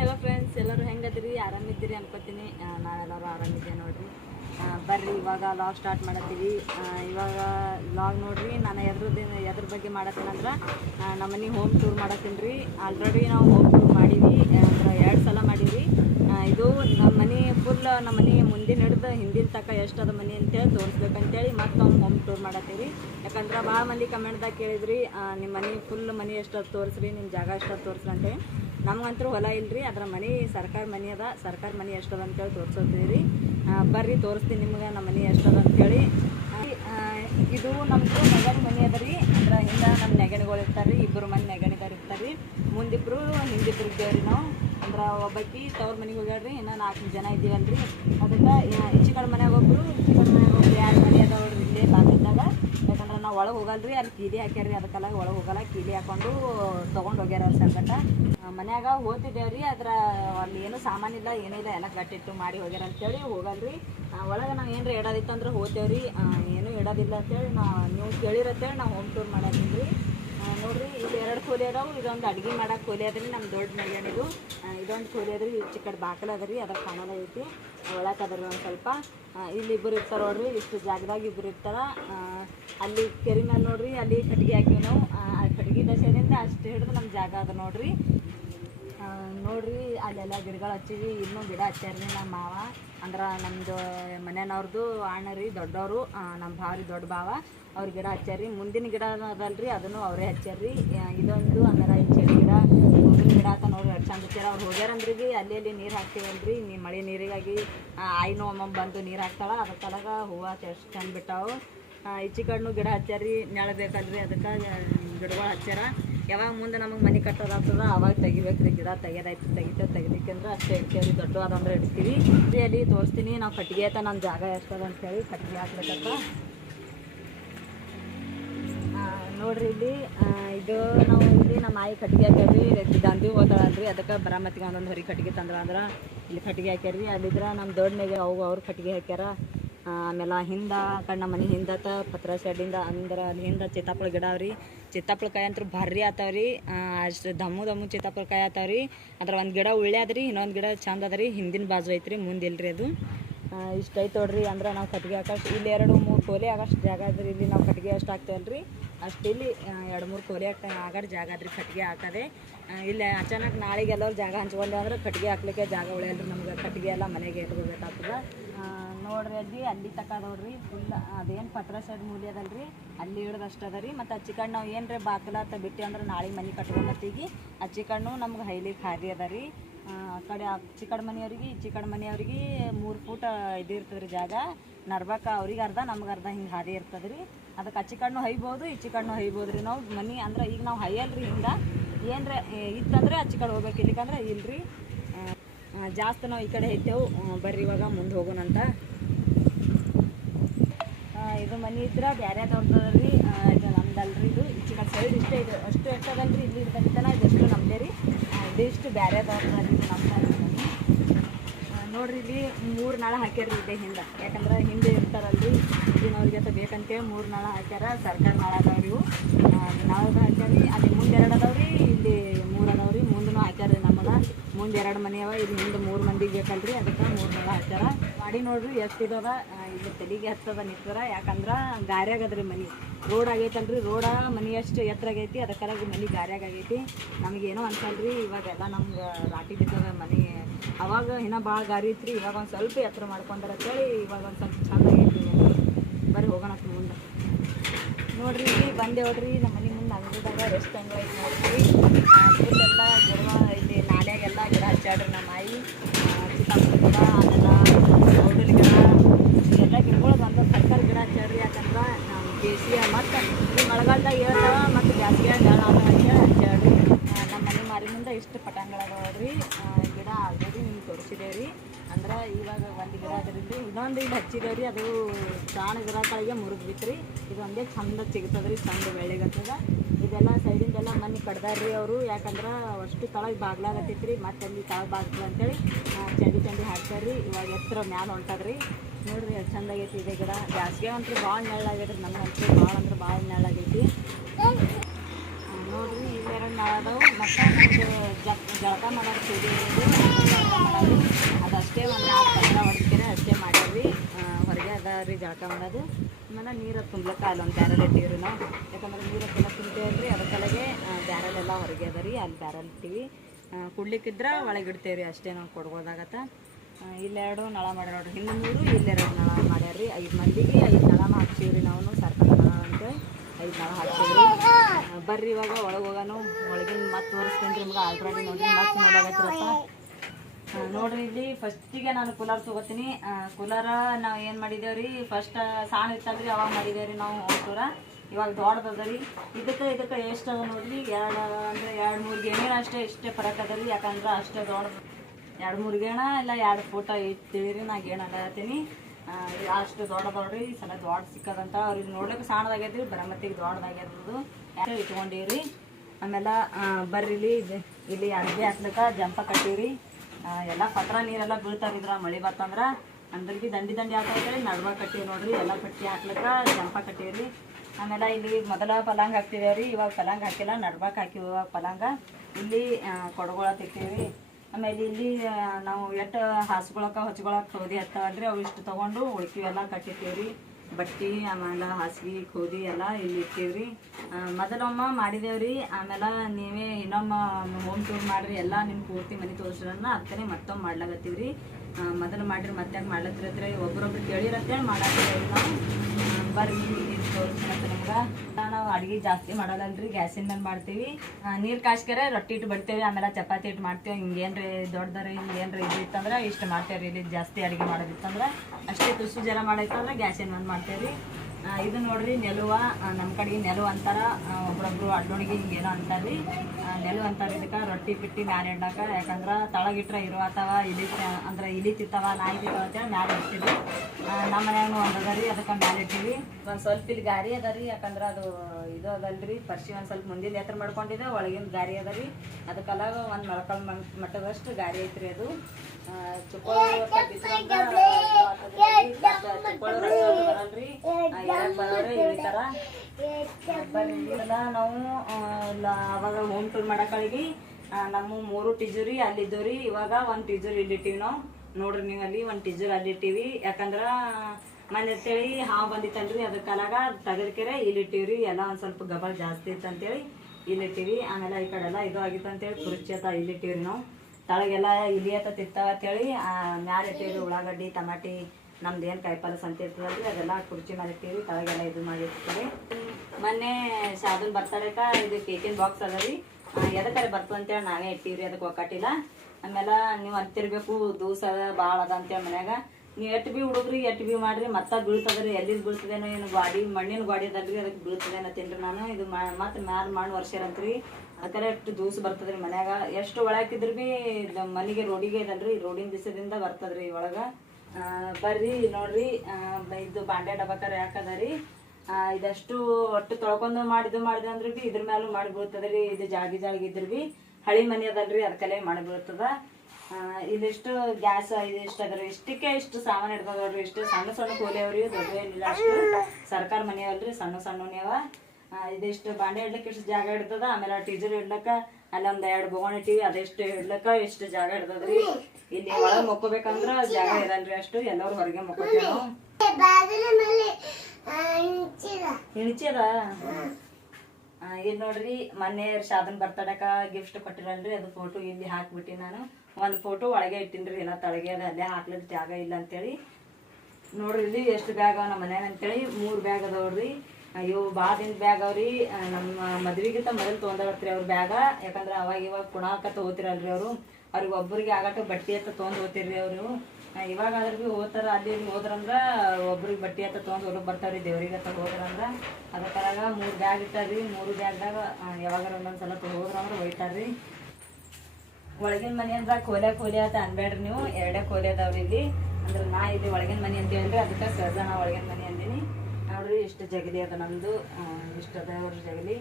Hello friends ಎಲ್ಲರೂ ಹೆಂಗದಿರಿ? ಆರಾಮಿದ್ದೀರಿ ಅನ್ಕೋತೀನಿ. ನಾವೆಲ್ಲರೂ ಆರಾಮಿದ್ದೆ ನೋಡ್ರಿ. ಬರ್ರಿ, ಇವಾಗ ಲಾಗ್ ಸ್ಟಾರ್ಟ್ ಮಾಡತ್ತೀವಿ. ಇವಾಗ ಲಾಗ್ ನೋಡ್ರಿ, ನಾನು ಎದ್ರದ್ದು ಎದ್ರ ಬಗ್ಗೆ ಮಾಡತ್ತೀನಂದ್ರೆ ನಮ್ಮ ಮನೆ ಹೋಮ್ ಟೂರ್ ಮಾಡತ್ತೀನಿ ರೀ ಆಲ್ರೆಡಿ ನಾವು ಹೋಮ್ ಟೂರ್ ಮಾಡೀವಿ ಅಂದ್ರೆ ಎರಡು ಸಲ ಮಾಡೀವಿ ಆ, ಇದು ನಮ್ಮ ಮನೆ ಫುಲ್ ನಮ್ಮ ಮನೆ ಮುಂದಿನ ನಡೆದು ಹಿಂದಿನ ತಕ ಎಷ್ಟು ಅದ ಮನೆ ಅಂತೇಳಿ ತೋರಿಸ್ಬೇಕಂತೇಳಿ ಮತ್ತೆ ನಾವು ಹೋಮ್ ಟೂರ್ ಮಾಡತ್ತೀವಿ ಯಾಕಂದ್ರೆ ಭಾಳ ಮಂದಿ ಕಮೆಂಟ್ದಾಗ ಕೇಳಿದ್ರಿ ನಿಮ್ಮ ಮನೆ ಫುಲ್ ಮನೆ ಎಷ್ಟು ತೋರಿಸ್ರಿ ನಿಮ್ಮ ಜಾಗ ಎಷ್ಟು ತೋರಿಸ್ರಿ ಅಂತೇಳಿ. ನಮ್ಗಂತೂ ಹೊಲ ಇಲ್ರಿ ಅದ್ರ ಮನೆ ಸರ್ಕಾರ ಮನೆ ಅದ, ಸರ್ಕಾರ ಮನೆ ಎಷ್ಟು ಅದ ಅಂತೇಳಿ ತೋರಿಸೋತೀವಿ ಬರ್ರಿ ತೋರಿಸ್ತೀನಿ ನಿಮ್ಗೆ ನಮ್ಮ ಮನೆ ಎಷ್ಟದ ಅಂತೇಳಿ. ಇದು ನಮ್ಮದು ಮಗನ ಮನೆ ಅದ ರೀ ಅಂದ್ರೆ ಹಿಂದೆ ನಮ್ಮ ನೆಗಣಿಗಳು ಇರ್ತಾರೆ ರೀ ಇಬ್ಬರು ಮನೆ ನೆಗಣಿದಾರ ಇರ್ತಾರೆ ರೀ ಮುಂದಿಬ್ರು ಹಿಂದಿಬ್ರು ರೀ ನಾವು. ಅಂದ್ರೆ ಒಬ್ಬಾಕಿ, ತವ್ರ ಮನೆಗೆ ಹೋಗ್ಯಾಳ್ರಿ, ಇನ್ನೂ ನಾಲ್ಕು ಜನ ಇದ್ದೀವಲ್ರಿ. ಅದಕ್ಕೆ ಹೆಚ್ಚು ಕಡೆ ಮನ್ಯಾಗ ಒಬ್ಬರು ಹೆಚ್ಚು ಕಡೆ ಮನ್ಯಾಗ ಒಬ್ರು ಯಾರು ಮನೆ ಅದಾವ್ರಿ ಇಲ್ಲೇ ಯಾಕಂದ್ರೆ ನಾವು ಒಳಗೆ ಹೋಗಲ್ರಿ, ಅಲ್ಲಿ ಕೀಲಿ ಹಾಕ್ಯಾರ್ರಿ, ಅದಕ್ಕೆಲ್ಲ ಒಳಗೆ ಹೋಗಲ್ಲ, ಕೀಲಿ ಹಾಕೊಂಡು ತೊಗೊಂಡು ಹೋಗ್ಯಾರ ಸಂಕಟ ಮನ್ಯಾಗ ರೀ ಅದ್ರ ಅಲ್ಲಿ ಏನು ಸಾಮಾನಿಲ್ಲ ಏನಿಲ್ಲ ಎಲ್ಲ ಗಟ್ಟಿಟ್ಟು ಮಾಡಿ ಹೋಗ್ಯಾರ ಅಂತೇಳಿ ಹೋಗಲ್ರಿ. ಒಳಗೆ ನಾವು ಏನ್ರಿ ಇಡೋದಿತ್ತು ಅಂದ್ರೆ ಹೋಗ್ತೇವ್ರಿ ಏನೂ ಇಡೋದಿಲ್ಲ ಅಂತೇಳಿ ನಾ ನೀವು ಕೇಳಿರತ್ತೇಳಿ, ನಾವು ಹೋಮ್ ಟೂರ್ ಮಾಡತ್ತೀವಿ ನೋಡ್ರಿ, ಇಲ್ಲಿ ಎರಡು ಕೋಲಿ ಅದಾವು, ಇದೊಂದು ಅಡ್ಗೆ ಮಾಡೋಕೆ ಕೋಲಿ ಅದ್ರಿ ನಮ್ಮ ದೊಡ್ಡ ಮೈಯಣಿದು ಇದೊಂದು ಕೋಲಿ ಅದ್ರಿ ಚಿಕ್ಕ ಕಡೆ ಬಾಕಲ ಅದ ರೀ ಅದಕ್ಕೆ ಕಾಣೋದ ಐತಿ ಒಳಕ್ಕೆ ಅದ್ರಿ ಒಂದು ಸ್ವಲ್ಪ. ಇಲ್ಲಿ ಇಬ್ಬರು ಇರ್ತಾರೆ ನೋಡ್ರಿ, ಇಷ್ಟು ಜಾಗದಾಗ ಇಬ್ಬರು ಇರ್ತಾರೆ. ಅಲ್ಲಿ ಕೆರೆ ಮೇಲೆ ನೋಡ್ರಿ, ಅಲ್ಲಿ ಕಟ್ಗೆ ಹಾಕಿವಿ ನಾವು. ಆ ಕಟ್ಗೆ ದಶದಿಂದ ಅಷ್ಟು ಹಿಡಿದು ನಮ್ಮ ಜಾಗ ಅದ ನೋಡ್ರಿ. ನೋಡ್ರಿ, ಅಲ್ಲೆಲ್ಲ ಗಿಡಗಳು ಹಚ್ಚಿವಿ. ಇನ್ನೂ ಗಿಡ ಹಚ್ಚಾರ್ರಿ ನಮ್ಮ ಮಾವ. ಅಂದ್ರೆ ನಮ್ಮದು ಮನೆಯವ್ರದ್ದು ಅಣ್ಣ ದೊಡ್ಡವರು ನಮ್ಮ ಭಾವ ರೀ ದೊಡ್ಡ ಭಾವ. ಅವ್ರ ಗಿಡ ಹಚ್ಚಾರ್ರಿ ಮುಂದಿನ ಗಿಡ ಅದಲ್ರಿ, ಅದನ್ನು ಅವರೇ ಹಚ್ಚಾರ್ರಿ ಇದೊಂದು ಅಂದ್ರೆ ಈ ಚೆಡಿ ಗಿಡ. ಹೂವಿನ ಗಿಡ ಅಂತ ನೋಡಿ ಎಷ್ಟು ಅವ್ರು ಹೋಗ್ಯಾರಂದ್ರಿ ಬಿ, ಅಲ್ಲಿ ಅಲ್ಲಿ ನೀರು ಹಾಕ್ತೀವಲ್ರಿ. ನೀ ಮಳೆ ನೀರಿಗಾಗಿ ಆಯ್ನು ಒಮ್ಮೊಮ್ಮೆ ಬಂದು ನೀರು ಹಾಕ್ತಾಳೆ. ಅದ್ರ ತಲಗ ಹೂವು ಎಷ್ಟು ಚಂದ ಬಿಟ್ಟಾವು. ಈಚೆ ಗಿಡ ಹಚ್ಚಾರಿ ನೆಳ ಬೇಕಲ್ರಿ ಅದಕ್ಕೆ, ಗಿಡಗಳು ಹಚ್ಚಾರ ಯಾವಾಗ ಮುಂದೆ ನಮಗೆ ಮನೆ ಕಟ್ಟೋದಾಗ್ತದ ಅವಾಗ ತೆಗಿಬೇಕ್ರಿ. ಗಿಡ ತೆಗೆದಾಯ್ತು, ತೆಗಿತ ತೆಗಿಲಿಕ್ಕಂದ್ರೆ ಅಷ್ಟೇ ಇಡ್ತೀವಿ ದೊಡ್ಡ ಅದಂದ್ರೆ ಇಡ್ತೀವಿ. ಅಲ್ಲಿ ತೋರಿಸ್ತೀನಿ. ನಾವು ಕಟ್ಟಿಗೆ ಆಯ್ತಾ ನಮ್ಮ ಜಾಗ ಎಷ್ಟದ ಅಂತೇಳಿ ಕಟ್ಟಿಗೆ ಹಾಕ್ಬೇಕಂತ ನೋಡ್ರಿ ಇಲ್ಲಿ ಇದು ನಾವು ಇಲ್ಲಿ ನಮ್ಮ ಆಯಿ ಕಟ್ಟಿಗೆ ಹಾಕ್ಯಾರಿ ದಂದಿ ಅಂದ್ರಿ ಅದಕ್ಕೆ ಬರಾಮತಿಗೆ ಒಂದೊಂದು ಹೊರಿ ಕಟ್ಟಿಗೆ ತಂದ್ರ ಅಂದ್ರೆ ಇಲ್ಲಿ ಕಟ್ಟಿಗೆ ಹಾಕ್ಯಾರಿ ಅಲ್ಲಿದ್ರ ನಮ್ಮ ದೊಡ್ಡ ಮೇಗೆ ಅವು ಅವ್ರು ಕಟ್ಟಿಗೆ ಹಾಕ್ಯಾರ. ಆಮೇಲೆ ಹಿಂದ ಕಣ್ಣ ನಮ್ಮ ಮನೆ ಹಿಂದತ ಪತ್ರ ಶೆಡ್ಡಿಂದ ಅಂದ್ರೆ ಅಲ್ಲಿ ಹಿಂದ ಚಿತ್ತಾಪಳ ಗಿಡ ಅವ್ರಿ. ಚಿತ್ತಾಪಳಕಾಯಿ ಅಂತೂ ಭಾರಿ ಆತಾವ್ರಿ. ಅಷ್ಟು ದಮ್ಮು ದಮ್ಮು ಚಿತ್ತಾಪಳಕಾಯಿ ಆತಾವ್ರಿ. ಅದ್ರ ಒಂದು ಗಿಡ ಉಳ್ಳ್ಯಾದ್ರಿ ಇನ್ನೊಂದು ಗಿಡ ಚಂದ ಅದ ರೀ ಹಿಂದಿನ ಬಾಜು ಐತ್ರಿ, ಮುಂದೆ ಇಲ್ರಿ ಅದು. ಇಷ್ಟು ಐತೆ ನೋಡ್ರಿ ಅಂದ್ರೆ ನಾವು ಕಟ್ಟಿಗೆ ಹಾಕಷ್ಟು ಇಲ್ಲಿ ಎರಡು ಮೂರು ಕೋಲಿ ಆಗಷ್ಟು ಜಾಗ ಅದ್ರಿ ಇಲ್ಲಿ ನಾವು ಕಟ್ಟಿಗೆ ಅಷ್ಟು ಹಾಕ್ತೇವಲ್ರಿ ಅಷ್ಟು ಇಲ್ಲಿ ಎರಡು ಮೂರು ಕೋಲಿ ಹಾಕ್ತಾ ಆಗಾರ ಜಾಗ ಅದ್ರಿ ಕಟ್ಟಿಗೆ ಹಾಕದೆ. ಇಲ್ಲಿ ಅಚಾನಕ್ ನಾಳೆಗೆ ಎಲ್ಲರೂ ಜಾಗ ಹಂಚ್ಕೊಂಡೆ ಅಂದ್ರೆ ಕಟ್ಟಿಗೆ ಹಾಕ್ಲಿಕ್ಕೆ ಜಾಗ ಉಳಿಯಲ್ರಿ ನಮ್ಗೆ. ಕಟ್ಟಿಗೆ ಎಲ್ಲ ಮನೆಗೆ ಇಟ್ಕೋಬೇಕಾಗ್ತದ ನೋಡ್ರಿ ಅಲ್ಲಿ ಅಲ್ಲಿ ತಕ ನೋಡ್ರಿ ಫುಲ್ ಅದೇನು ಪತ್ರ ಸೈಡ್ ಮೂಲಿ ಅದಲ್ರಿ. ಅಲ್ಲಿ ಹಿಡ್ದಷ್ಟು ಅದ ರೀ. ಮತ್ತು ಅಚ್ಚಿ ನಾವು ಏನ್ರಿ ಬಾಕಲಾತ ಬಿಟ್ಟಿ ಅಂದ್ರೆ ನಾಳೆ ಮನೆ ಕಟ್ಕೊಂಬತ್ತೀಗಿ ಅಚ್ಚಿ ಕಣ್ಣು ನಮ್ಗೆ ಹೈಲಿ ಖಾದಿ ಅದ ಆ, ಕಡೆ ಅಚ್ಚಿ ಕಡೆ ಮನೆಯವ್ರಿಗೆ ಇಚ್ಚಿ ಕಡೆ ಮನೆಯವ್ರಿಗೆ ಮೂರು ಫೂಟ್ ಇದು ಜಾಗ. ನರ್ಬಾಕ ಅವ್ರಿಗೆ ಅರ್ಧ, ನಮ್ಗೆ ಅರ್ಧ ಹಿಂಗೆ ಹಾದಿ ಇರ್ತದೆ ರೀ. ಅದಕ್ಕೆ ಆಚೆ ಕಣ್ಣು ಹೈಬೋದು ಇಚ್ಚಿ ಹೈಬೋದು ರೀ. ನಾವು ಮನೆ ಅಂದ್ರೆ ಈಗ ನಾವು ಹೈಯಲ್ರಿ ಹಿಂಗೆ. ಏನ್ರ ಇತ್ತಂದ್ರೆ ಅಚ್ಚಿ ಹೋಗ್ಬೇಕು ಇಲ್ಲಿಕಂದ್ರೆ ಇಲ್ರಿ. ಜಾಸ್ತಿ ನಾವು ಈ ಕಡೆ ಹೆಚ್ಚೆವು ಬರ್ರಿ ಇವಾಗ ಮುಂದೆ ಹೋಗೋಣಂತ. ಇದು ಮನೆ ಇದ್ರೆ ದೊಡ್ಡದಲ್ರಿ ಇದು ನಮ್ದಲ್ರಿ ಇದು. ಈಚೆ ಕಡೆ ಸೈಡ್ ಇಷ್ಟೇ ಇದು. ಅಷ್ಟು ಎಷ್ಟದಲ್ರಿ ಇಲ್ಲಿ ಇರ್ತಕ್ಕಂತನ ಇದೆಷ್ಟು ನಮ್ಮದೇ ರೀ. ಇದಿಷ್ಟು ಇದು ಇಷ್ಟು ಬೇರೆದವ್ರದ್ರಿ ಇದು ನಮ್ದು ನೋಡ್ರಿ ಇಲ್ಲಿ ಮೂರು ನಾಳ ಹಾಕ್ಯಾರ್ರಿ ಇದೆ ಹಿಂದೆ. ಯಾಕಂದ್ರೆ ಹಿಂದೆ ಇರ್ತಾರಲ್ರಿ. ಈಗಿನವ್ರಿಗೆ ಅಂತ ಬೇಕಂತೇಳಿ ಮೂರು ನಾಳ ಹಾಕ್ಯಾರ, ಸರ್ಕಾರ ನಾಳ ಅದಾವ್ರಿ ಇವು. ನಾಳೆ ಹಾಕ್ಯಾರಿ ಅಲ್ಲಿ ಮುಂದೆ ಎರಡು ಅದಾವ್ರಿ, ಇಲ್ಲಿ ಮೂರು ಅದಾವ್ರಿ. ಮುಂದೂ ಹಾಕ್ಯಾರ ನಮಗೆ ಮುಂದೆ ಎರಡು ಮನೆ ಅವ, ಇಲ್ಲಿ ಹಿಂದೆ ಮೂರು ಮಂದಿಗೆ ಬೇಕಲ್ರಿ. ಅದಕ್ಕೆ ಮೂರು ನಾಳ ಹಾಕ್ಯಾರ. ಮಾಡಿ ನೋಡ್ರಿ, ಎಷ್ಟು ಇದಾವ. ಇಲ್ಲಿ ತಲೆಗೆ ಹತ್ತದ ನಿಂತರ ಯಾಕಂದ್ರೆ ಗಾರ್ಯಾಗದ್ರಿ ಮನೆ. ರೋಡ್ ಆಗೈತಲ್ರಿ, ರೋಡ ಮನೆ ಅಷ್ಟು ಎತ್ತರ ಆಗೈತಿ, ಅದಕ್ಕಾಗಿ ಮನೆ ಗಾರ್ಯಾಗ ಆಗೈತಿ. ನಮಗೇನೋ ಅನ್ಸಲ್ರಿ ಇವಾಗೆಲ್ಲ ನಮ್ಗೆ ರಾಟಿ ಬಿದ್ದದ ಮನೆ. ಅವಾಗ ಇನ್ನ ಭಾಳ ಗಾರಿ ಇತ್ರಿ ಇವಾಗ ಒಂದು ಸ್ವಲ್ಪ ಎತ್ತರ ಮಾಡ್ಕೊಂಡಾರ ಕೇಳಿ ಇವಾಗ ಒಂದು ಸ್ವಲ್ಪ ಚಂದ ಆಗೈತಿ ಬರ್ರಿ ಹೋಗೋಣ ಮುಂದೆ. ನೋಡ್ರಿ, ಇಲ್ಲಿ ಬಂದೆ ನಮ್ಮ ಮನೆ ಮುಂದೆ ಅಂಗಡಿದಾಗ ರೆಸ್ಟ್ ಅಂಗಡಿ ಐತಿ ನೋಡ್ರಿ. ಫುಲ್ಲೆಲ್ಲ ಗಿಡ ಇಲ್ಲಿ ನಾಲ್ಯಾಗೆಲ್ಲ ಗಿಡ ಹಚ್ಚಾಡ್ರಿ ನಮ್ಮ ಆಯಿ ಚಿಕ್ಕ ಔಡಲ್ ಗಿಡ ಎಲ್ಲ ಗಿಡಗಳು ಬಂದು ಸರ್ಕಾರ ಗಿಡ ಹಚ್ಚಾಡ್ರಿ ಯಾಕಂದ್ರೆ ನಮ್ಮ ಬೇಸಿಗೆ ಮತ್ತು ಈ ಮಳೆಗಾಲದಾಗ ಹೇಳ್ತಾವ ಮತ್ತು ಬೇಸಿಗೆ ಗಾಳ ಅಂತೇಳಿ ಹಚ್ಚಾಡ್ರಿ ನಮ್ಮ ಮನೆ ಮಾರಿನಿಂದ ಇಷ್ಟು ಇಷ್ಟು ರೀ ಗಿಡ ಆಲ್ರೆಡಿ ನಿಮ್ಗೆ ತೋರಿಸಿದೇವೆ ರೀ ಅಂದ್ರೆ ಇವಾಗ ಒಂದು ಗಿಡ ಅದರಿಂದ ಇನ್ನೊಂದು ಇಲ್ಲಿ ಹಚ್ಚಿದೇವೆ ರೀ ಅದು ಗಿಡ ಕೆಳಗೆ ಮುರಿದು ರೀ ಇದು ಒಂದೇ ಚಂದ ಸಿಗ್ತದೆ ರೀ ಚಂದ ಬೆಳೆಗತ್ತದ ಇದೆಲ್ಲ ಸೈಡಿಂದೆಲ್ಲ ಮನೆ ಕಡ್ದಾರ್ರಿ ಅವರು. ಯಾಕಂದ್ರೆ ಅಷ್ಟು ತಳಗೆ ಬಾಗ್ಲಾಗತ್ತೈತಿ ರೀ ಮತ್ತೆ ಅಲ್ಲಿ ತಳ ಬಾಗ್ತದೆ ಅಂತೇಳಿ ಚಂಡಿ ಚಂಡಿ ಹಾಕ್ತಾರ್ರಿ ಇವಾಗ ಎತ್ತರ ಮ್ಯಾಲ ಹೊಂಟದ್ರಿ. ನೋಡ್ರಿ ಎಷ್ಟು ಚಂದ ಆಗೈತಿ ಇದೆ ಗಿಡ. ಜಾಸ್ತಿ ಅಂತೂ ಭಾಳ ನೆಳ್ಳಾಗೈತಿ ನಮ್ಗಂತೂ ಭಾಳ ಅಂದ್ರೆ ಭಾಳ ನೆಳ್ಳಾಗೈತಿ ನೋಡ್ರಿ ಇವೆರಡು ನಳ ಅದಾವು. ಮತ್ತು ನಮ್ದು ಜಳಕ ಮಾಡೋದು ಸೇರಿ ಮಾಡೋದು ಅದಷ್ಟೇ ಒಂದು ನಾಲ್ಕು ಅಷ್ಟೇ ಮಾಡ್ಯಾರ್ರಿ. ಹೊರಗೆ ಅದ ರೀ ಜಳಕ ಮಾಡೋದು. ಆಮೇಲೆ ನೀರು ತುಂಬ್ಲಕ್ಕ ಅಲ್ಲೊಂದು ಬ್ಯಾರಲ್ ಇಟ್ಟಿವ್ರಿ ನಾವು. ಯಾಕಂದ್ರೆ ನೀರು ಎಲ್ಲ ರೀ ಅದಕ್ಕೆಲ್ಲಗೆ ಬ್ಯಾರಲ್ ಎಲ್ಲ ಹೊರಗೆ ಅದ ರೀ ಅಲ್ಲಿ ಬ್ಯಾರಲ್ ಇಟ್ಟಿವಿ. ಕುಡ್ಲಿಕ್ಕಿದ್ರೆ ಒಳಗೆ ರೀ ಅಷ್ಟೇ ನಾವು ಕೊಡ್ಬೋದಾಗತ್ತ. ಇಲ್ಲೆರಡು ನಳ ಮಾಡ್ಯಾರ ನೋಡ್ರಿ. ಹಿಂದೆ ಮೂರು ಇಲ್ಲೆರಡು ನಳ ಮಾಡ್ಯಾರ ರೀ. ಐದು ಮಂದಿಗೆ ಐದು ನಳ ರೀ ನಾವು ಸರ್ಕಾರ ಅಂತ ಐದು ನಳ ಹಾಕ್ತೀವಿ ಬರ್ರಿ ಇವಾಗ ಒಳಗೆ ಹೋಗೋಣ ಒಳಗಿನ ಮತ್ತೆ ತೋರಿಸ್ತೇನೆ ನಿಮಗೆ ಆಲ್ರೆಡಿ ನೋಡ್ರಿ ಮತ್ತೆ ನೋಡಾಕತ್ತಿರಪ್ಪ ಆ, ನೋಡ್ರಿ, ಇಲ್ಲಿ ಫಸ್ಟಿಗೆ ನಾನು ಕೂಲರ್ ತೊಗೋತೀನಿ. ಕೂಲರ ನಾವು ಏನು ಮಾಡಿದೇವ್ರಿ ಫಸ್ಟ್ ಸಾಣ ಇತ್ತಲ್ರಿ, ಅವಾಗ ಮಾಡಿದೇವ್ರಿ ನಾವು ಹೋಗ್ತೂರ ಇವಾಗ ದೊಡ್ಡದ ರೀ ಇದಕ್ಕೆ ಇದಕ್ಕೆ ಎಷ್ಟು ಅದ ನೋಡ್ರಿ? ಎರಡು, ಅಂದ್ರೆ ಎರಡು ಮೂರು ಗೇಣ ಅಷ್ಟೇ, ಇಷ್ಟೇ ಫರಕ್ ಅದ ರೀ ಯಾಕಂದ್ರೆ ಅಷ್ಟೇ ದೊಡ್ಡದು. ಎರಡು ಮೂರು ಗೇಣ ಇಲ್ಲ ಎರಡು ಫೋಟೋ ಇಟ್ಟಿರಿ ನಾ ಗೇಣ ಅಲ್ಲತ್ತೀನಿ ಅಷ್ಟು ದೊಡ್ಡ ದೊಡ್ಡ್ರಿ ಈ ಸಲ ದೊಡ್ಡ ಸಿಕ್ಕದಂತ ಅವ್ರಿಗೆ ನೋಡ್ಲಿಕ್ಕೆ ಸಣ್ಣದಾಗ್ಯದ್ರಿ ಬರಮತ್ತಿಗೆ ದೊಡ್ಡದಾಗ್ಯದದು ಯಾಕೆ ಇಟ್ಕೊಂಡಿವ್ರಿ? ಆಮೇಲೆ ಬರ್ರಿ ಇಲ್ಲಿ ಇಲ್ಲಿ ಅಡುಗೆ ಹಾಕ್ಲಿಕ್ಕೆ, ಜಂಪ ಕಟ್ಟಿವ್ರಿ. ಎಲ್ಲ ಪತ್ರ ನೀರೆಲ್ಲ ಬೀಳ್ತಾವ ಇದ್ರ ಮಳೆ ಬರ್ತಂದ್ರ ಅಂದ್ರೆ ದಂಡಿ ದಂಡಿ ಹಾಕಿ ನಡುವ ಕಟ್ಟಿವಿ ನೋಡ್ರಿ, ಎಲ್ಲ ಕಟ್ಟಿ ಹಾಕ್ಲಿಕ್ಕ ಜಂಪ ಕಟ್ಟಿವ್ರಿ ಆಮೇಲೆ ಇಲ್ಲಿ ಮೊದಲ ಪಲಾಂಗ್ ಹಾಕ್ತಿದೇವ್ರಿ, ಇವಾಗ ಪಲಾಂಗ್ ಹಾಕಿಲ್ಲ, ನಡ್ಬಾಕ್ ಹಾಕಿವಿ ಇವಾಗ ಪಲಾಂಗ. ಇಲ್ಲಿ ಕೊಡಗೊಳ ತಿಕ್ತೀವಿ. ಆಮೇಲೆ ಇಲ್ಲಿ ನಾವು ಎಟ್ಟು ಹಾಸ್ಗೊಳಕ ಹೊಚ್ಕೊಳಕ್ ಕೋದಿ ಹತ್ತವಲ್ರಿ, ಅವು ಇಷ್ಟು ತಗೊಂಡು ಉಳ್ಕಿವೆಲ್ಲ ಕಟ್ಟಿರ್ತೀವ್ರಿ. ಬಟ್ಟಿ, ಆಮೇಲೆ ಹಾಸಿಗೆ ಕೋದಿ ಎಲ್ಲ ಇಲ್ಲಿ ಇರ್ತೀವ್ರಿ ಮೊದಲೊಮ್ಮ ಮಾಡಿದೇವ್ರಿ. ಆಮೇಲೆ ನೀವೇ ಇನ್ನೊಮ್ಮ ಹೋಮ್ ಟೂರ್ ಮಾಡ್ರಿ ಎಲ್ಲ ನಿಮ್ಮ ಪೂರ್ತಿ ಮನೆ ತೋರಿಸ್ರನ್ನ ಅತ್ತನೇ ಮತ್ತೊಮ್ಮೆ ಮಾಡ್ಲಾಗತ್ತೀವ್ರಿ ರೀ ಮೊದಲು ಮಾಡಿರಿ ಮತ್ತೆ ಮಾಡ್ಲತ್ತಿರತ್ರಿ. ಒಬ್ರೊಬ್ರು ಕೇಳಿರತ್ತೇಳಿ ಮಾಡಾಕ್ತೀವಿ ನಾವು. ಬರ್ರಿ ಇದು ಮತ್ತೆ ನಿಮ್ಗೆ ನಾವು ಅಡುಗೆ ಜಾಸ್ತಿ ಮಾಡಲ್ಲಲ್ರಿ ಗ್ಯಾಸಿನ ಮೇಲೆ ಮಾಡ್ತೀವಿ. ನೀರು ಕಾಸ್ಕರ ರೊಟ್ಟಿ ಇಟ್ಟು ಬಡ್ತೇವೆ ಆಮೇಲೆ ಚಪಾತಿ ಇಟ್ಟು ಮಾಡ್ತೇವೆ. ಹಿಂಗೇನ್ರಿ ದೊಡ್ಡದರ ಹಿಂಗೇನ್ರಿ ಇತ್ತಂದ್ರೆ ಇಷ್ಟು ಮಾಡ್ತೇವೆ ಇಲ್ಲಿ ಜಾಸ್ತಿ ಅಡುಗೆ ಮಾಡೋದಿತ್ತಂದ್ರೆ. ಅಷ್ಟೇ ತುಸು ಜರ ಮಾಡೈತಂದ್ರೆ ಗ್ಯಾಸಿನ ಮೇಲೆ ಮಾಡ್ತೇವೆ ಆ, ಇದು ನೋಡ್ರಿ ನೆಲುವ ನಮ್ಮ ಕಡೆಗೆ ನೆಲುವ ಅಂತಾರ. ಒಬ್ಬೊಬ್ರು ಅಡ್ಡೋಣಿಗೆ ಹಿಂಗೇನೋ ಅಂತಾರ್ರಿ ನೆಲುವ ಅಂತಾರೆ ಇದಕ್ಕೆ ರೊಟ್ಟಿ ಪಿಟ್ಟಿ ಮ್ಯಾಲೆ ಇಡ್ಲಾಕ ಯಾಕಂದ್ರೆ ತಳಗಿಟ್ರೆ ಇರೋ ಅಥವಾ ಇಲಿ ಅಂದ್ರೆ ಇಲಿ ತಿತ್ತವ ನಾಯಿ ತಿತ್ತವ ಅಂತೇಳಿ ಮ್ಯಾಲೆ ಇಡ್ತೀವಿ. ನಮ್ಮ ಮನ್ಯಾಗ ಒಂದು ರೀ ಅದಕ್ಕೆ ಮ್ಯಾಲೆ ಇಟ್ಟಿವಿ ಒಂದು ಸ್ವಲ್ಪ ಇಲ್ಲಿ ಗಾರಿ ಅದ ರೀ ಯಾಕಂದ್ರೆ ಅದು ಇದು ಅದಲ್ರಿ ಪರ್ಸಿ ಒಂದು ಸ್ವಲ್ಪ ಮುಂದಿನ ಎತ್ತರ ಮಾಡ್ಕೊಂಡಿದೆ ಒಳಗಿನ ಗಾರಿ ಅದ ರೀ. ಅದಕ್ಕೆಲ್ಲ ಒಂದು ಮೊಳಕಲ್ ಮಟ್ಟದಷ್ಟು ಗಾರಿ ಐತ್ರಿ ಅದು. ಆ, ಚುಕ್ಕೋಳು ಒಟ್ಟು ಬಿಸಿಲಂದ್ರ ಇದು ಆಗ್ತದ್ರಿ. ಮತ್ತ್ ಚುಕ್ಕೋಳು ರಸ ಅದು ಬರಲ್ರಿ ಆ, ಎರಡ್ ಬರೋರು ಇಲ್ಲೆಲ್ಲ ನಾವು ಅವಾಗ ಹೋಮ್ ಟೂರ್ ಮಾಡಕ್ಕಾಗಿ ನಮ್ಮ ಮೂರು ಟಿಜುರಿ ಅಲ್ಲಿದ್ದವ್ರಿ ಇವಾಗ ಒಂದು ಟಿಜುರಿ ಇಲ್ಲಿಟ್ಟಿವಿ ನಾವು. ನೋಡ್ರಿ ನೀವು ಅಲ್ಲಿ ಒಂದು ಟಿಜುರಿ ಅಲ್ಲಿ ಯಾಕಂದ್ರೆ, ಮನೆ ಅಂತೇಳಿ ಹಾವು ಬಂದಿತ್ತಲ್ರಿ ಅದ್ರ ಕಾಲಾಗ ತೆಗೆದ್ಕೆರೆ ಇಲ್ಲಿಟ್ಟಿವ್ರಿ. ಎಲ್ಲ ಒಂದು ಸ್ವಲ್ಪ ಗಬಲ್ ಜಾಸ್ತಿ ಇತ್ತು ಅಂತೇಳಿ ಇಲ್ಲಿಟ್ಟಿವಿ. ಆಮೇಲೆ ಈ ಕಡೆ ಎಲ್ಲ ಇದು ಆಗಿತ್ತು ಅಂತೇಳಿ ಕುರ್ಚಿ ಅತ್ತ ಇಲ್ಲಿಟ್ಟಿವ್ರಿ ನಾವು. ತಳಗೆಲ್ಲ ಇಲಿ ಅತ್ತ ತಿತ್ತಾವ ಅಂತೇಳಿ ಮ್ಯಾಲೆ ಇಟ್ಟಿವ್ರಿ ಉಳ್ಳಾಗಡ್ಡಿ, ಟಮಾಟಿ ನಮ್ದು ಏನು ಕಾಯಿಪಲ್ಲೆ ಸಂತೆ ಇರ್ತದಲ್ರಿ ಅದೆಲ್ಲ ಕುರ್ಚಿ ಇಟ್ಟಿವಿ ತಳಗೆಲ್ಲ ಇದು ಮಾಡಿರ್ತೀವಿ ಮೊನ್ನೆ ಶಾದನ್ ಬರ್ತಾಳೆಕ ಇದು ಕೇಕಿನ ಬಾಕ್ಸ್ ಅದ ರೀ. ಎದಕ್ಕಾರೆ ಬರ್ತದ ಅಂತೇಳಿ ನಾವೇ ಇಟ್ಟಿವ್ರಿ, ಅದಕ್ಕೆ ಒಕ್ಕಟ್ಟಿಲ್ಲ ಆಮೇಲೆ ನೀವು ಅಂತಿರ್ಬೇಕು, ದೂಸ ಭಾಳ ಅದ ಅಂತೇಳಿ ಮನ್ಯಾಗ. ನೀವು ಎಟ್ಟು ಬಿ ಹುಡುಗ್ರಿ ಎಟ್ಟು ಬಿ ಮಾಡ್ರಿ, ಮತ್ತೆ ಬೀಳ್ತದ್ರಿ ಎಲ್ಲಿದ್ ಬೀಳ್ತದೇನೋ ಏನು ಗಾಡಿ, ಮಣ್ಣಿನ ಗಾಡಿ ಅದಲ್ರಿ ಅದಕ್ಕೆ ಬೀಳ್ತದೇನೋ ತಿನ್ರಿ ನಾನು. ಇದು ಮತ್ತೆ ಮ್ಯಾಲ ಮಾಡಿ ವರ್ಷ ಅಂತ್ರಿ ಅದಕ್ಕೆ ಎಷ್ಟು ದೂಸ ಬರ್ತದ್ರಿ ಮನ್ಯಾಗ. ಎಷ್ಟು ಒಳಗಿದ್ರು ಬಿ ಮನೆಗೆ ರೋಡಿಗೆ ಇದಲ್ರಿ, ರೋಡಿನ ದಿಸದಿಂದ ಬರ್ತದ್ರಿ ಒಳಗೆ. ಬರ್ರಿ ನೋಡ್ರಿ. ಇದು ಬಾಂಡೆ ಡಬಕರ್ ಯಾಕದ ಇದಷ್ಟು ಒಟ್ಟು ತೊಳ್ಕೊಂಡು ಮಾಡಿದ್ದು ಮಾಡಿದೆ ಅಂದ್ರೆ ಬಿ ಇದ್ರ ಮ್ಯಾಲೂ ಮಾಡಿ ರೀ. ಇದು ಜಾಗಿ ಜಾಗಿ ಇದ್ರ ಬಿ. ಹಳಿ ಮನೆ ಅದಲ್ರಿ ಅದಕ್ಕೆಲ್ಲ ಮಾಡಿ ಬೀಳ್ತದ ಆ, ಇದಿಷ್ಟು ಗ್ಯಾಸ್ ಇದಿಷ್ಟು ಅದ್ರ ಇಷ್ಟಕ್ಕೆ ಇಷ್ಟು ಸಾಮಾನು ಇಡ್ತದ ನೋಡ್ರಿ ಇಷ್ಟು ಸಣ್ಣ ಸಣ್ಣ ಕೂಲಿ ಅವ್ರಿ ದೊಡ್ಡ ಏನಿಲ್ಲ ಅಷ್ಟು. ಸರ್ಕಾರ ಮನೆ ಸಣ್ಣ ಸಣ್ಣನೇ ಅವ. ಇದಿಷ್ಟು ಬಾಂಡೆ ಇಡ್ಲಿಕ್ಕೆ ಇಷ್ಟು ಜಾಗ ಇಡ್ತದ? ಆಮೇಲೆ ಟೀಜರ್ ಇಡ್ಲಕ್ಕ, ಅಲ್ಲಿ ಒಂದ್ ಎರಡು ಬೋಗಣ್ ಇಟ್ಟಿವಿ ಅದೆಷ್ಟು ಇಡ್ಲಕ್ಕ ಎಷ್ಟು ಜಾಗ ಇಡ್ತದ್ರಿ? ಇಲ್ಲಿ ಒಳಗ್ ಮಕ್ಕೋಬೇಕಂದ್ರ ಜಾಗ ಇರಲ್ರಿ ಅಷ್ಟು. ಎಲ್ಲರೂ ಹೊರಗೆ ಮಕ್ಕೋತೀವಿ ಇಲ್ಲಿ ನೋಡ್ರಿ, ಮೊನ್ನೆ ಶಾದನ್ ಬರ್ತಡಕ ಗಿಫ್ಟ್ ಕೊಟ್ಟಿರಲ್ರಿ, ಅದು ಫೋಟೋ ಇಲ್ಲಿ ಹಾಕ್ಬಿಟ್ಟಿ ನಾನು. ಒಂದ್ ಫೋಟೋ ಒಳಗೆ ಇಟ್ಟಿನ್ರಿ ಎಲ್ಲ ತಳಗೆ ಅದ, ಅಲ್ಲೇ ಹಾಕ್ಲಿಕ್ಕೆ ಜಾಗ ಇಲ್ಲ ಅಂತೇಳಿ. ನೋಡ್ರಿ, ಇಲ್ಲಿ ಎಷ್ಟು ಬ್ಯಾಗ್ ಅವ ನಮ್ಮ ಮನ್ಯಾಗ ಅಂತೇಳಿ ಮೂರ್ ಬ್ಯಾಗ್ ಅದಾವ್ರಿ. ಇವು ಭಾಳ ದಿನ ಬ್ಯಾಗ್ ಅವ್ರಿ. ನಮ್ಮ ಮದ್ವಿಗಿಂತ ಮೊದಲು ತೊಗೊಂಡಾಗತ್ರಿ ಅವ್ರ ಬ್ಯಾಗ. ಯಾಕಂದ್ರೆ ಅವಾಗ ಇವಾಗ ಕುಣಾಕ ತಗೋತಿರಲ್ರಿ ಅವರು. ಅವ್ರಿಗೆ ಒಬ್ಬರಿಗೆ ಆಗಾಟ ಬಟ್ಟೆ ಅಂತ ತೊಗೊಂಡ್ ಹೋಗ್ತಿರ್ರಿ ಅವರು. ಇವಾಗ ಭೀ ಬಿ ಹೋಗ್ತಾರ, ಅಲ್ಲಿ ಹೋದ್ರಂದ್ರೆ ಒಬ್ರಿಗೆ ಬಟ್ಟೆ ಅಂತ ತೊಗೊಂಡ್ ಹೊರಗೆ ಬರ್ತಾವ್ರಿ, ದೇವ್ರಿಗೆ ಅಂತ ಹೋದ್ರಂದ್ರ ಅದಕ್ಕರಾಗ ಮೂರ್ ಬ್ಯಾಗ್ ಇಟ್ಟಾರ್ರಿ. ಮೂರು ಬ್ಯಾಗ್ದಾಗ ಯಾವಾಗಾರ ಒಂದೊಂದ್ಸಲ ಹೋದ್ರಂದ್ರ ಒಯ್ತಾರ್ರಿ ಒಳಗಿನ ಮನೆ ಅಂದ್ರೆ ಕೋಲೆ ಕೋಲೆ ಅಂತ ಅನ್ಬೇಡ್ರಿ ನೀವು. ಎರಡೇ ಕೋಲೆ ಅದಾವ್ರಿ ಇಲ್ಲಿ. ಅಂದ್ರೆ ನಾ ಇಲ್ಲಿ ಒಳಗಿನ ಮನೆ ಅಂತೇಳಿ ಅದಕ್ಕೆ ಸಹಜ ನಾ ಒಳಗಿನ ಮನೆ ನೋಡ್ರಿ ಇಷ್ಟು ಜಗಲಿ ಅದ ನಮ್ಮದು ಇಷ್ಟು ಅದ ನೋಡ್ರಿ ಜಗಲಿ.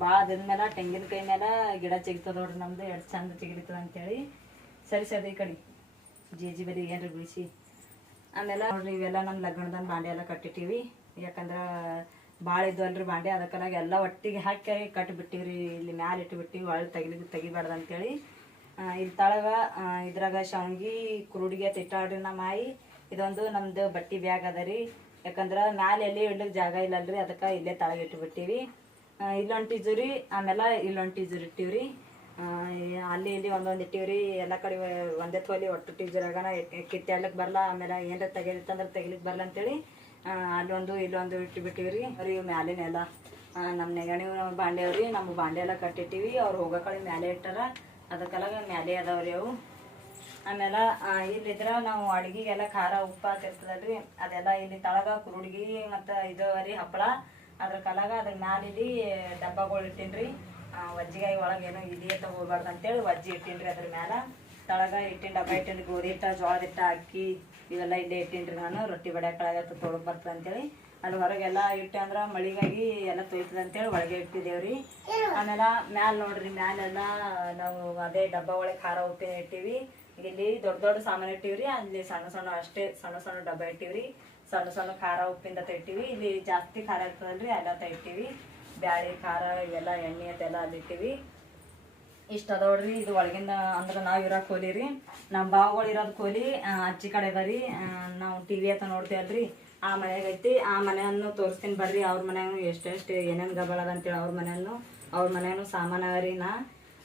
ಭಾಳ ದಿನ ಮೇಲೆ ತೆಂಗಿನಕಾಯಿ ಮೇಲೆ ಗಿಡ ಚಿಗ್ತದ ನೋಡ್ರಿ ನಮ್ದು ಎಷ್ಟು ಚಂದ ಚಿಗಿರ್ತದ ಅಂತೇಳಿ. ಸರಿ ಸರಿ, ಈ ಕಡೆ. ಬದಿ ಏನ್ರಿ ಬಿಡಿಸಿ ಆಮೇಲೆ ನೋಡ್ರಿ ಇವೆಲ್ಲ ನಮ್ಮ ಲಗ್ನದ ಬಾಂಡೆ ಎಲ್ಲ ಕಟ್ಟಿಟ್ಟಿವಿ. ಯಾಕಂದ್ರೆ ಭಾಳ ಇದ್ವಲ್ರಿ ಬಾಂಡೆ ಅದಕ್ಕಾಗಿ ಎಲ್ಲ ಒಟ್ಟಿಗೆ ಹಾಕಿ ಕಟ್ಟಿಬಿಟ್ಟಿವ್ರಿ ಇಲ್ಲಿ ಮ್ಯಾಲೆ ಇಟ್ಟುಬಿಟ್ಟಿವಿ ಒಳಗೆ ತೆಗಿಲಿ ತೆಗಿಬಾರ್ದು ಅಂತೇಳಿ. ಇಲ್ಲಿ ತಳಗ ಇದ್ರಾಗ ಶಾವ್ಗಿ, ಕುರುಡಿಗೆ ತಿಟ್ಟಾಡ್ರಿ ನಮ್ಮ ಮಾಯಿ ಇದೊಂದು ನಮ್ಮದು ಬಟ್ಟಿ ಬ್ಯಾಗ್ ಅದ ರೀ ಯಾಕಂದ್ರೆ ಮ್ಯಾಲೆ ಎಲ್ಲಿ ಇಡ್ಲಿಕ್ಕೆ ಜಾಗ ಇಲ್ಲಲ್ರಿ, ಅದಕ್ಕೆ ಇಲ್ಲೇ ತಳಗ ಇಟ್ಟು ಬಿಟ್ಟಿವಿ ಇಲ್ಲೊಂದು ಟೀಜುರಿ, ಆಮೇಲೆ ಇಲ್ಲೊಂದು ಟೀಜುರಿ ಇಟ್ಟಿವ್ರಿ. ಅಲ್ಲಿ ಇಲ್ಲಿ ಒಂದೊಂದು ಇಟ್ಟಿವ್ರಿ. ಎಲ್ಲ ಕಡೆ ಒಂದೇ ತೋಲಿ ಒಟ್ಟು ಟೀಜುರಾಗನ ಕಿತ್ತಾಡ್ಲಿಕ್ಕೆ ಬರಲ್ಲ ಆಮೇಲೆ ಏನಾರ ತೆಗಿಲಿತ್ತಂದ್ರೆ ತೆಗಿಲಿಕ್ಕೆ ಬರಲ್ಲ ಅಂತೇಳಿ ಅಲ್ಲೊಂದು ಇಲ್ಲೊಂದು ಇಟ್ಟುಬಿಟ್ಟಿವ್ರಿ ಅವ್ರಿ ಮ್ಯಾಲಿನೆಲ್ಲ ನಮ್ಮ ನೆಗಣಿ ಬಾಂಡೆ ಅವ್ರಿ ನಮ್ಮ ಬಾಂಡೆ ಎಲ್ಲ ಕಟ್ಟಿಟ್ಟಿವಿ. ಅವ್ರು ಹೋಗೋ ಕಡೆ ಮ್ಯಾಲೆ ಇಟ್ಟಾರ. ಅದಕ್ಕೆಲ್ಲ ಮ್ಯಾಲೆ ಅದಾವ್ರಿ ಅವು. ಆಮೇಲೆ ಇಲ್ಲಿದ್ರೆ ನಾವು ಅಡ್ಗಿಗೆಲ್ಲ ಖಾರ, ಉಪ್ಪು ಹಾಕಿರ್ತದಲ್ರಿ ಅದೆಲ್ಲ ಇಲ್ಲಿ ತಳಗ ಕುರುಡ್ಗಿ ಮತ್ತು ಇದು ರೀ ಹಪ್ಪಳ. ಅದ್ರ ಕಲಾಗ ಅದ್ರ ಮ್ಯಾಲ ಇಲ್ಲಿ ಡಬ್ಬಗಳು ಇಟ್ಟಿನ್ರಿ. ವಜ್ಜಿಗಾಯಿ ಒಳಗೆ ಏನೋ ಇಲಿ ಅಂತ ಹೋಗ್ಬಾರ್ದು ಅಂತೇಳಿ ವಜ್ಜಿ ಇಟ್ಟಿನ್ರಿ ಅದ್ರ ಮ್ಯಾಲ. ತಳಗ ಇಟ್ಟಿನ ಡಬ್ಬ ಇಟ್ಟಿನ್ರಿ ಗೋಧಿ ಹಿಟ್ಟ, ಜೋಳದ ಹಿಟ್ಟ, ಅಕ್ಕಿ ಇವೆಲ್ಲ ಇಲ್ಲೇ ಇಟ್ಟಿನ್ರಿ ನಾನು. ರೊಟ್ಟಿ ಬಡಿಯಾಕಳಾಗ ತೊಳಗ್ ಬರ್ತದೆ ಅಂತೇಳಿ. ಅಲ್ಲಿ ಹೊರಗೆಲ್ಲ ಇಟ್ಟೆ ಅಂದ್ರೆ ಮಳಿಗಾಗಿ ಎಲ್ಲ ತೊಯ್ತದೆ ಅಂತೇಳಿ ಒಳಗೆ ಇಟ್ಟಿದ್ದೇವ್ರಿ ಆಮೇಲೆ ಮ್ಯಾಲ ನೋಡ್ರಿ ಮ್ಯಾಲೆಲ್ಲ ನಾವು ಅದೇ ಡಬ್ಬ ಒಳಗೆ ಖಾರ ಉಪ್ಪಿನ ಇಟ್ಟಿವಿ. ಇಲ್ಲಿ ದೊಡ್ಡ ದೊಡ್ಡ ಸಾಮಾನು ಇಟ್ಟಿವ್ರಿ, ಅಲ್ಲಿ ಸಣ್ಣ ಸಣ್ಣ ಅಷ್ಟೇ, ಸಣ್ಣ ಸಣ್ಣ ಡಬ್ಬ ಇಟ್ಟಿವ್ರಿ. ಸಣ್ಣ ಸಣ್ಣ ಖಾರ ಉಪ್ಪಿಂದ ಇಟ್ಟಿವಿ ಇಲ್ಲಿ ಜಾಸ್ತಿ ಖಾರ ಇರ್ತದಲ್ರಿ ಎಲ್ಲ ತಟ್ಟಿವಿ ಬ್ಯಾಳಿ, ಖಾರ, ಇವೆಲ್ಲ ಎಣ್ಣೆ, ಅದೆಲ್ಲ ಅಲ್ಲಿ ಇಟ್ಟಿವಿ. ಇಷ್ಟ ಅದಾವ್ರಿ ಇದು ಒಳಗಿಂದ ಅಂದ್ರೆ ನಾವು ಇರೋ ಕೋಲಿ ರೀ. ನಮ್ಮ ಬಾವುಗಳು ಇರೋದು ಕೋಲಿ ಅಜ್ಜಿ ಕಡೆ ಬರ್ರಿ ನಾವು ಟಿ ವಿ ಅಂತ ನೋಡ್ತೀವಲ್ರಿ ಆ ಮನೆಯಾಗ ಐತಿ. ಆ ಮನೆಯನ್ನು ತೋರಿಸ್ತೀನಿ ಬರ್ರಿ. ಅವ್ರ ಮನೆಯನ್ನು ಎಷ್ಟೆಷ್ಟು ಏನೇನು ಗಬಳ ಅದ ಅಂತೇಳಿ ಅವ್ರ ಮನೆಯನ್ನು ಅವ್ರ ಮನೆಯನ್ನು ಸಾಮಾನು ರೀ ನಾ.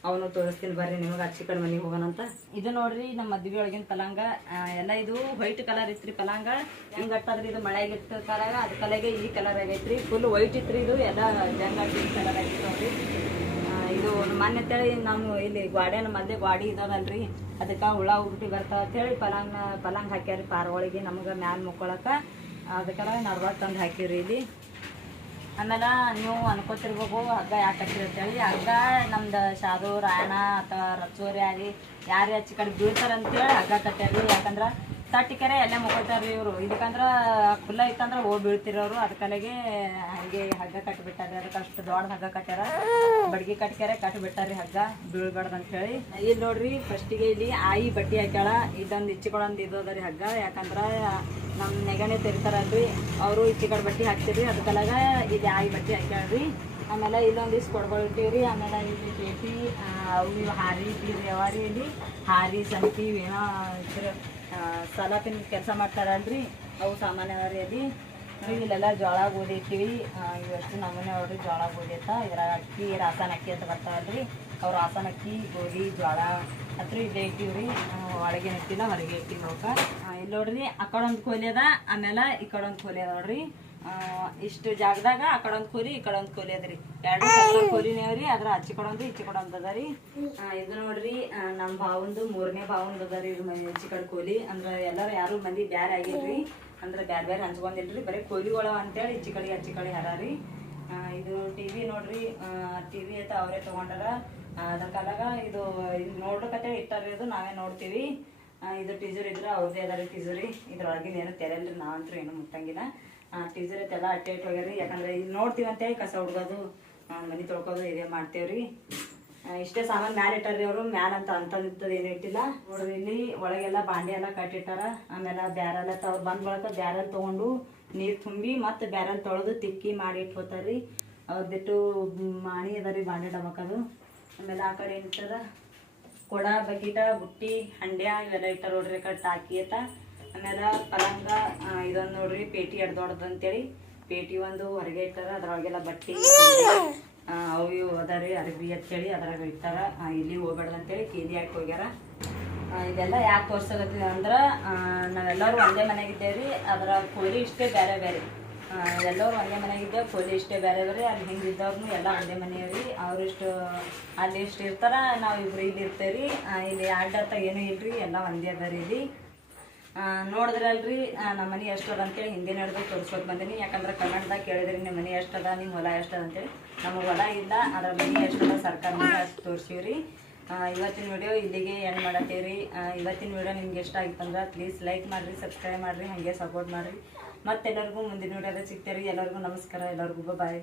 ಅವನು ತೋರಿಸ್ತೀನಿ ಬರ್ರಿ, ನಿಮಗೆ ಅಚ್ಚಿ ಕಡೆ ಮನೆಗೆ ಹೋಗೋಣಂತ ಇದು ನೋಡ್ರಿ ನಮ್ಮ ಮದ್ವೆ ಒಳಗಿನ ಪಲಾಂಗ ಎಲ್ಲ ಇದು ವೈಟ್ ಕಲರ್ ಇತ್ರಿ ಪಲಾಂಗ. ಹೆಂಗ್ ಅಟ್ಟದ್ರಿ ಇದು ಮಳೆಗೆ ಇತ್ತು ಕಲಾಗ ಅದ್ ಕಲೆಗೆ ಈ ಕಲರ್ ಆಗೈತ್ರಿ. ಫುಲ್ ವೈಟ್ ಇತ್ರಿ ಇದು. ಎಲ್ಲ ಜಂಗ ಕಲರ್ ಆಗೈತಿ ನೋಡ್ರಿ. ಇದು ಮೊನ್ನೆ ಅಂತೇಳಿ ನಾವು ಇಲ್ಲಿ ಗಾಡ್ಯಾನ ಮೊದಲೇ ಗಾಡಿ ಇದಾವಲ್ರಿ. ಅದಕ್ಕೆ ಹುಳ ಉಗ್ಬಿಟ್ಟು ಬರ್ತಾವ ಅಂತೇಳಿ ಪಲಾಂಗ್ ಪಲಾಂಗ್ ಹಾಕ್ಯಾರಿ ಪಾರೊಳಗೆ ನಮ್ಗೆ ಮ್ಯಾಲ ಮುಕ್ಕೊಳಕ. ಅದಕ್ಕೆಲ್ಲ ನಡ್ವಾಗ ತಂದು ಹಾಕಿವ್ರಿ ಇಲ್ಲಿ. ಆಮೇಲೆ ನೀವು ಅನ್ಕೋತಿರ್ಬೇಕು ಹಗ್ಗ ಯಾಕೆ ಅಂತೇಳಿ ಹಗ್ಗ ನಮ್ದು ಶಾದು ರಾಯಣ ಅಥವಾ ರಚೋರಿ ಆಗಿ ಯಾರು ಹೆಚ್ಚು ಕಡೆ ಬೀಳ್ತಾರಂತೇಳಿ ಹಗ್ಗ ಕಟ್ಟ್ಯಾರಿ ಯಾಕಂದ್ರೆ ತಟ್ಟಿಕೆರೆ ಎಲ್ಲೇ ಮುಕ್ಕೊಳ್ತಾರ್ರಿ ಇವರು. ಇದಕ್ಕಂದ್ರೆ ಖುಲ್ಲ ಇತ್ತಂದ್ರೆ ಹೋಗಿ ಬೀಳ್ತಿರೋರು. ಅದಕ್ಕಲೆಗೆ ಹಂಗೆ ಹಗ್ಗ ಕಟ್ಬಿಟ್ಟಾರ. ಅದಕ್ಕೆ ಅಷ್ಟು ದೊಡ್ಡ ಹಗ್ಗ ಕಟ್ಟ್ಯಾರ ಬಡ್ಗಿ ಕಟ್ಕೆರೆ ಕಟ್ಬಿಟ್ಟಾರ್ರಿ ಹಗ್ಗ. ಬೀಳ್ಬಾರ್ದು ಅಂತ ಹೇಳಿ ಇಲ್ಲಿ ನೋಡ್ರಿ ಫಸ್ಟಿಗೆ ಇಲ್ಲಿ ಆಯಿ ಬಟ್ಟಿ ಹಾಕ್ಯಾಳ. ಇದೊಂದು ಇಚ್ಚಿಕೊಳೊಂದು ಇದು ಅದ ರೀ ಹಗ್ಗ. ಯಾಕಂದ್ರೆ ನಮ್ಮ ನೆಗಣೆ ತೆರಿತಾರಲ್ರಿ, ಅವರು ಇಚ್ಚಿಕಡೆ ಬಟ್ಟೆ ಹಾಕ್ತಿರಿ. ಅದಕ್ಕಲಾಗ ಇಲ್ಲಿ ಆಯಿ ಬಟ್ಟೆ ಹಾಕ್ಯಾಳ್ರಿ. ಆಮೇಲೆ ಇಲ್ಲೊಂದಿಷ್ಟು ಕೊಡ್ಕೊಳ್ತೀವಿ ರೀ ಆಮೇಲೆ ಇಲ್ಲಿ ಪೇಟಿ ಅವು ಹಾರಿ ಬೀರಿ ಯಾವಾರಿ ಇಲ್ಲಿ. ಹಾರಿ, ಸಂತಿ ಏನೋ ಸಲಾಪಿನ ಕೆಲಸ ಮಾಡ್ತಾರಲ್ರಿ? ಅವು ಸಾಮಾನ್ಯವಾಗಿ ಇಲ್ಲೆಲ್ಲ ಜೋಳ ಇಟ್ಟಿವಿ. ಆ, ಇವಷ್ಟು ನಮೂನೆ ನೋಡ್ರಿ ಜೋಳ ಗೋಧಿ ಅಂತ ಇದ್ರಾಗ ಅಕ್ಕಿ ರಾಸನ ಅಕ್ಕಿ ಅಂತ ಬರ್ತಾವಲ್ರಿ. ಅವ್ರು ರಾಸನ ಅಕ್ಕಿ ಗೋಧಿ ಜೋಳ ಹತ್ರ ಇಲ್ಲೇ ಇಟ್ಟಿವ್ರಿ. ರೀ ಒಳಗೆ ಇಟ್ಟಿಲ್ಲ ಹೊರಗೆ ಇಟ್ಟಿವಿ ಅವ್ಕೆ. ಇಲ್ಲಿ ನೋಡ್ರಿ ಆ ಕಡೆ ಒಂದು ಕೋಲಿ ಅದ ಆಮೇಲೆ ಈ ಕಡೆ ಒಂದು ಕೋಲಿ ಅದ ನೋಡ್ರಿ. ಇಷ್ಟು ಜಾಗದಾಗ ಆ ಒಂದು ಕೋಲಿ ಈ ಒಂದು ಕೋಲಿ ಅದ್ರಿ. ಎರಡು ಕೋಲಿನೇ ಅವ್ರಿ ಅದ್ರ ಹಚ್ಚಿ ಕಡೆ ಇಚ್ಚಿ ಈಚೆ ಕಡೆ ಒಂದು ಅದ ಇದು ನೋಡ್ರಿ ನಮ್ಮ ಭಾವಂದು ಮೂರನೇ ಭಾವಂದು ಅದ ರೀ ಈಚೆ ಕಡೆ ಕೋಲಿ. ಅಂದ್ರೆ ಎಲ್ಲರೂ ಯಾರು ಮಂದಿ ಬ್ಯಾರೆ ಆಗಿಲ್ರಿ. ಅಂದ್ರೆ ಬ್ಯಾರೆ ಬ್ಯಾರೆ ಹಂಚ್ಕೊಂಡಿಲ್ರಿ. ಬರೀ ಕೋಲಿಗಳ ಅಂತೇಳಿ ಈಚೆ ಕಡೆ ಹಚ್ಚಿ ಕಡೆ ಹರಾರಿ. ಇದು ಟಿವಿ ನೋಡ್ರಿ ಟಿವಿ ಐತ ಅವರೇ ತಗೊಂಡಾರ. ಅದ್ರ ಕಾಲಾಗ ಇದು ಇದು ನೋಡ್ಬೇಕಂತೇಳಿ ಇಟ್ಟಾರಿ ಇದು ನಾವೇ ನೋಡ್ತೀವಿ. ಇದು ಟೀಸರ್ ಇದ್ರೆ ಅವ್ರದೇ ಅದ ರೀ ಇದ್ರೊಳಗಿನ ಏನು ತೆರೆಯಲ್ರಿ ನಾವಂತೂ ಏನು ಮುಟ್ಟಂಗಿಲ್ಲ. ಟೀಜರ್ ಐತೆಲ್ಲ ಅಟ್ಟೆ ಇಟ್ಟು ಹೋಗ್ಯಾರಿ ಯಾಕಂದ್ರೆ ಇಲ್ಲಿ ನೋಡ್ತೀವಿ ಅಂತೇಳಿ ಕಸ ಹುಡ್ಗೋದು ಮನೆ ತೊಳ್ಕೋದು, ಇದೇ ಮಾಡ್ತೇವ್ರಿ. ಇಷ್ಟೇ ಸಾಮಾನು ಮ್ಯಾಲ ಇಟ್ಟಾರ್ರಿ ಅವರು. ಮ್ಯಾಲ ಅಂತ ಅಂತಂದಿದ್ದದ ಏನು ಇಟ್ಟಿಲ್ಲ. ನೋಡ್ರಿ, ಇಲ್ಲಿ ಒಳಗೆಲ್ಲ ಬಾಂಡೆ ಎಲ್ಲ ಕಟ್ಟಿಟ್ಟಾರ. ಆಮೇಲೆ ಬ್ಯಾರಲ್ಲ ತ ಬಂದ ಬಳಕ ಬ್ಯಾರಲ್ ತೊಗೊಂಡು ನೀರು ತುಂಬಿ ಮತ್ತೆ ಬ್ಯಾರಲ್ ತೊಳೆದು ತಿಕ್ಕಿ ಮಾಡಿ ಇಟ್ಕೋತಾರ್ರಿ ಬಿಟ್ಟು ಮಾಣಿ ಅದ ಬಾಂಡೆ ಡಬಕದು ಆಮೇಲೆ ಆ ಕಡೆ ಏನಿರ್ತದ ಕೊಡ, ಬಕೀಟ, ಬುಟ್ಟಿ, ಹಂಡ್ಯ ಇವೆಲ್ಲ ಇಟ್ಟಾರ ನೋಡ್ರಿ ಕಡೆ ಐತ ಆಮೇಲೆ ಪಲಂಗ ಇದೊಂದು ನೋಡ್ರಿ ಪೇಟಿ ಎರಡು ದೊಡ್ಡದು ಅಂತೇಳಿ. ಪೇಟಿ ಒಂದು ಹೊರಗೆ ಇಟ್ಟಾರ, ಅದ್ರೊಳಗೆಲ್ಲ ಬಟ್ಟೆ ಅವು ಇವು ಅದಾರಿ ಅರಬಿ ಅಂತೇಳಿ ಅದ್ರಾಗ ಇಟ್ಟಾರ. ಇಲ್ಲಿ ಹೋಗ್ಬೇಡ್ದು ಅಂತೇಳಿ ಕೇಲಿ ಹಾಕಿ ಹೋಗ್ಯಾರ. ಇದೆಲ್ಲ ಯಾಕೆ ತೋರ್ಸಕತ್ತೀವಿ ಅಂದ್ರೆ ನಾವೆಲ್ಲರೂ ಒಂದೇ ಮನೆಗಿದ್ದೇವ್ರಿ ಅದರ ಕೋಲಿ ಇಷ್ಟೇ ಬೇರೆ ಬೇರೆ ಎಲ್ಲರೂ ಒಂದೇ ಮನೆಗಿದ್ದೇವೆ ಕೋಲಿ ಇಷ್ಟೇ ಬೇರೆ ಬೇರೆ ಅಲ್ಲಿ ಹಿಂಗಿದ್ದವ್ರು ಎಲ್ಲ ಒಂದೇ ಮನೆಯವ್ರಿ ಅವ್ರು ಇಷ್ಟು, ಅಲ್ಲಿ ಇಷ್ಟು ಇರ್ತಾರ, ನಾವು ಇಬ್ರು ಇಲ್ಲಿ ಇರ್ತೇವೆ ರೀ. ಇಲ್ಲಿ ಆಟ ಏನೂ ಇಲ್ರಿ, ಎಲ್ಲ ಒಂದೇ ಅದ ರೀ ಇಲ್ಲಿ. ನೋಡಿದ್ರಲ್ರಿ ನಮ್ಮ ಮನೆ ಎಷ್ಟು ಅದ ಅಂತೇಳಿ ಹಿಂದಿನ ಹಿಡಿದು ತೋರಿಸ್ಕೊತ ಬಂದೀನಿ. ಯಾಕಂದ್ರೆ ಕನ್ನಡದಾಗ ಕೇಳಿದ್ರಿ ನಿಮ್ಮ ಮನೆ ಎಷ್ಟು ಅದ ನಿಮ್ಮ ಹೊಲ ಎಷ್ಟದ ಅಂತೇಳಿ. ನಮಗೆ ಹೊಲ ಇಲ್ಲ ಅದ್ರ ಮನೆ ಎಷ್ಟದ ಸರ್ಕಾರ ಅಷ್ಟು ಅಷ್ಟು ತೋರಿಸಿವ್ರಿ. ಇವತ್ತಿನ ವಿಡಿಯೋ ಇಲ್ಲಿಗೆ ಎಂಡ್ ಮಾಡತ್ತೀವ್ರಿ. ಆ, ಇವತ್ತಿನ ವಿಡಿಯೋ ನಿಮ್ಗೆ ಇಷ್ಟ ಆಗಿತ್ತಂದ್ರೆ ಪ್ಲೀಸ್ ಲೈಕ್ ಮಾಡಿರಿ ಸಬ್ಸ್ಕ್ರೈಬ್ ಮಾಡಿರಿ ಹಾಗೆ ಸಪೋರ್ಟ್ ಮಾಡಿರಿ. ಮತ್ತೆಲ್ಲರಿಗೂ ಮುಂದಿನ ವಿಡಿಯೋದಾಗ ಸಿಗ್ತೀರಿ ಎಲ್ಲರಿಗೂ ನಮಸ್ಕಾರ ಎಲ್ಲರಿಗೂ ಬಾಯ್